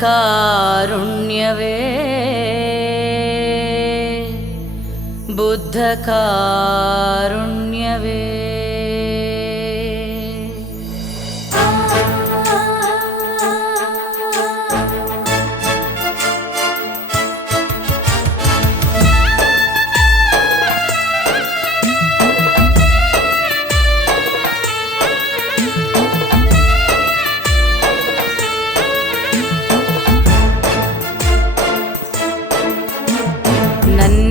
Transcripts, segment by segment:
ಕಾರುಣ್ಯವೇ ಬುದ್ಧ ಕಾರುಣ್ಯವೇ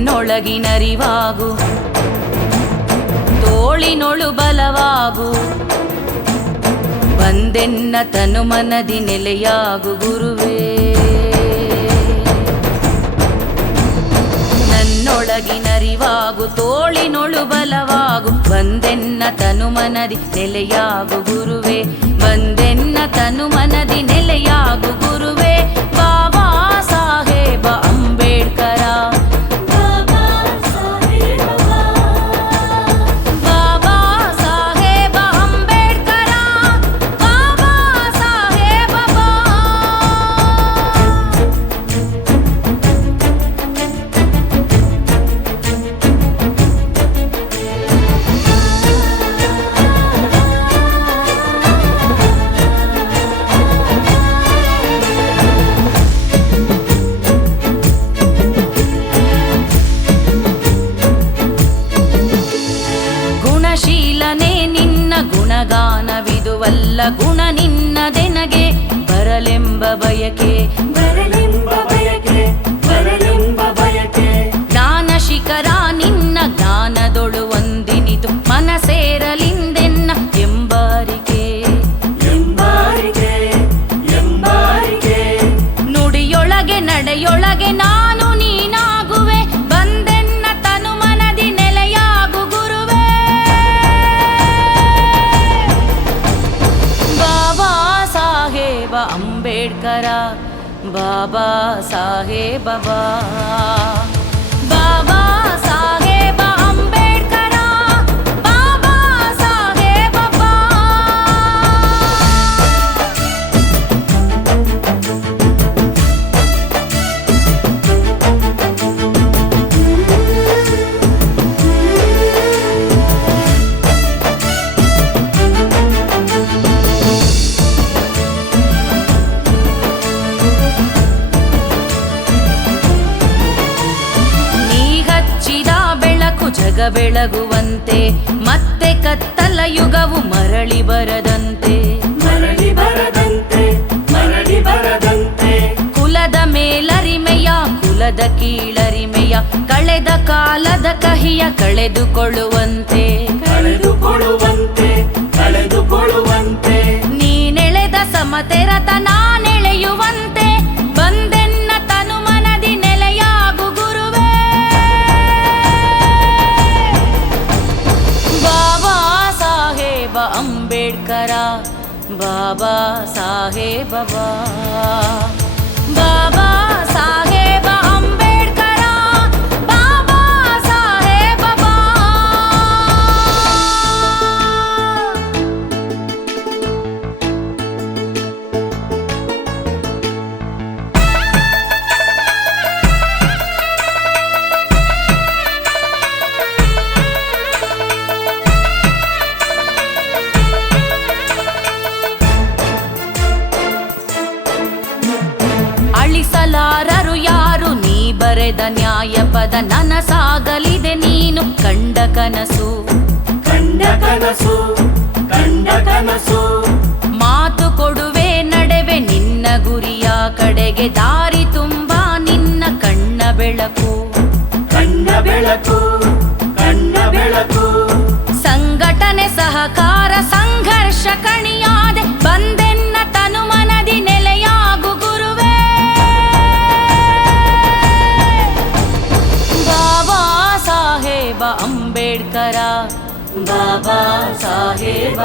ನನ್ನೊಳಗಿನರಿವಾಗು ತೋಳಿನೊಳು ಬಲವಾಗು ಬಂದೆನ್ನ ತನು ಮನದಿ ನೆಲೆಯಾಗು ಗುರುವೇ ನನ್ನೊಳಗಿನರಿವಾಗು ತೋಳಿನೊಳು ಬಲವಾಗು ಬಂದೆನ್ನ ತನು ಮನದಿ ನೆಲೆಯಾಗು ಗುರುವೇ ಬಂದೆನ್ನ ತನು ಮನದಿ ನೆಲೆಯಾಗು ಗುರುವೇ ಬಾಬಾ ಸಾಹೇಬ ಅಂಬೇಡ್ಕರ ಗುಣಗಾನವಿದುವಲ್ಲ ಗುಣ ನಿನ್ನದೆನಗೆ ಬರಲೆಂಬ ಬಯಕೆ ಜ್ಞಾನ ಶಿಖರ ನಿನ್ನ ಜ್ಞಾನದೊಳು ಒಂದಿನಿತು ಮನ ಸೇರಲಿಂದೆನ್ನ ಎಂಬಾರಿಕೆ ನುಡಿಯೊಳಗೆ ನಡೆಯೊಳಗೆ ನಾನು ನೀನಾಗುವೆ ಬಂದೆನ್ನ ತನು ಮನದಿ ನೆಲೆಯಾಗು ಗುರುವೇ ಬಾಬಾ ಸಾಹೇಬ ಅಂಬೇಡ್ಕರ ಬಾಬಾ ಸಾಹೇಬ ಬಾಬಾ ಸಾಹೇಬ ಅಂಬೇಡ್ಕರ ಬಾಬಾ ಸಾಹೇಬ ಜಗ ಬೆಳಗುವಂತೆ ಮತ್ತೆ ಕತ್ತಲ ಯುಗವು ಮರಳಿ ಬರದಂತೆ ಕುಲದ ಮೇಲರಿಮೆಯ ಕುಲದ ಕೀಳರಿಮೆಯ ಕಳೆದ ಕಾಲದ ಕಹಿಯ ಕಳೆದುಕೊಳ್ಳುವಂತೆ ನೀನೆಳೆದ ಸಮತೆರತ ನಾನೆಳೆಯುವಂತೆ ಬಂದೆನ್ನ ತನು ಮನದಿ ನೆಲೆಯಾಗು ಗುರುವೇ ಬಾಬಾ ಸಾಹೇಬ ಅಂಬೇಡ್ಕರ ಬಾಬಾ ಸಾಹೇಬ ಬಾಬಾ ಸಾಹೇಬ ಅಂಬೇಡ್ಕರ ಬಾಬಾ ಸಾಹೇಬ ಅಳಿಸಲಾರರು ಯಾರು ನೀ ಬರೆದ ನ್ಯಾಯ ಪದ ನನಸಾಗಲಿದೆ ನೀನು ಕಂಡ ಕನಸು ಮಾತು ಕೊಡುವೆ ನಡೆವೆ ನಿನ್ನ ಗುರಿಯ ಕಡೆಗೆ ದಾರಿ ತುಂಬ ನಿನ್ನ ಕಣ್ಣ ಬೆಳಕು ಸಂಘಟನೆ ಸಹಕಾರ ಸಂಘರ್ಷ ಕಣಿಯಾದೆ ಬಂದೆನ್ನ ತನು ಮನದಿ ನೆಲೆಯಾಗು ಗುರುವೇ ಬಾಬಾ ಸಾಹೇಬ ಅಂಬೇಡ್ಕರ ಬಾಬಾ ಸಾಹೇಬ